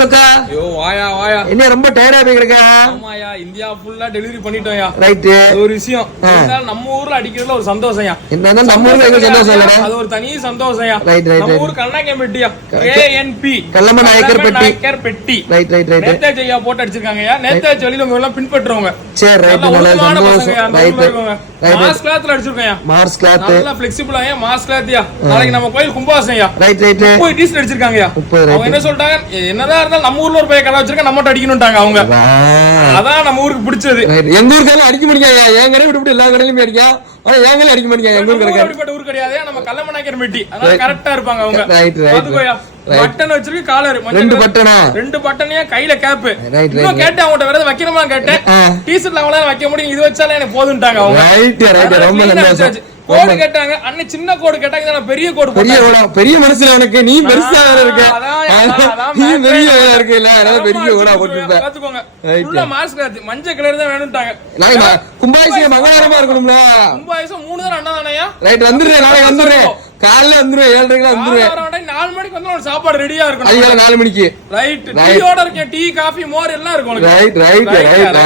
சொக்கா ஐயோ வாயா வாயா என்ன ரொம்ப டயர்டா போயிருக்க? ஆமாயா இந்தியா ஃபுல்லா டெலிவரி பண்ணிட்டோம்யா. ரைட். ஒரு விஷயம் நம்ம ஊர்ல அடிக்கிறதுல ஒரு சந்தோஷம்யா. என்னன்னா நம்ம ஊர்ல எங்க சந்தோஷம் இல்ல, அது ஒரு தனி சந்தோஷம்யா. Right right. நம்ம ஊர் கண்ணாங்கம்பட்டியா KNP கல்லம்ம நாயக்கர் பெட்டி. Right right right. நேதாஜி ஐயா போட்டு அடிச்சிருக்காங்கயா. நேதாஜி வழியில உங்க எல்லாம் பின்பற்றுறவங்க. சரி ரைட். நல்ல சந்தோஷம். Right right. மாஸ் கிளாத்ல அடிச்சிருக்காங்கயா. மாஸ் கிளாத் நல்லா ஃபிளெக்சிபிளாயா மாஸ் கிளாத்யா. நாளைக்கு நம்ம கோயில் கும்பாசையா. Right right. போய் டீசல் அடிச்சிருக்காங்கயா. அவங்க என்ன சொல்றாங்க, என்னதான் இருந்தாலும் நம்ம ஊர்ல ஒரு பைய கடை வச்சிருக்க நம்ம அடிக்கணும்ட்டாங்க அவங்க. அதான் நம்ம ஊருக்கு பிடிச்சது. எங்க ஊருக்கால அடிக்க முடியாங்க. என் கடை விட்டு எல்லா கடையிலுமே அடிக்கா. ஆனா என் கடை அடிக்க மாட்டீங்க. எங்க ஊருக்கு அப்படிப்பட்ட ஊர் கிடையாது. நம்ம கல்லம்ம நாயக்கர் பெட்டி. அதனால கரெக்ட்டா இருப்பாங்க அவங்க. Right right. பாத்துக்கோயா. பட்டன் வச்சிருக்கு காலர். ரெண்டு பட்டனா? ரெண்டு பட்டனையா கையில கேப். ரைட் இன்னும் கேட்டேன் அவங்கட்ட வேற வைக்கணுமா கேட்டேன். டீசர்ட்ல அவங்களால வைக்க முடியும். இது வச்சாலே எனக்கு போதும்ட்டாங்க அவங்க. Right right. ரொம்ப சந்தோஷம். கோடு கேட்டாங்க. அண்ணே சின்ன கோடு கேட்டாங்க. நான் பெரிய கோடு போட்டேன். பெரிய மனசுல எனக்கு நீ பெருசா வேற இருக்க. நீ பெரிய வேற இருக்கு இல்ல. அதனால பெரிய கோடா போட்டுட்ட. பாத்துக்கோங்க. ஃபுல்லா மாஸ்க் காத்து மஞ்சள் கலர் தான் வேணும்ட்டாங்க. நாளைக்கு கும்பாபிஷேகம் மங்களகரமா இருக்கணும்ல. கும்பாபிஷேகம் 3 தான் 2 தானயா? ரைட் வந்துறேன். நாளைக்கு வந்துறேன். காலைல வந்துறேன். 7:30க்கு வந்துறேன். 4 மணிக்கு வந்து ஒரு சாப்பாடு ரெடியா இருக்கணும். ஐயா 4 மணிக்கு. ரைட். டீயோட இருக்கேன். டீ காபி மோர் எல்லாம் இருக்கும். Right right right.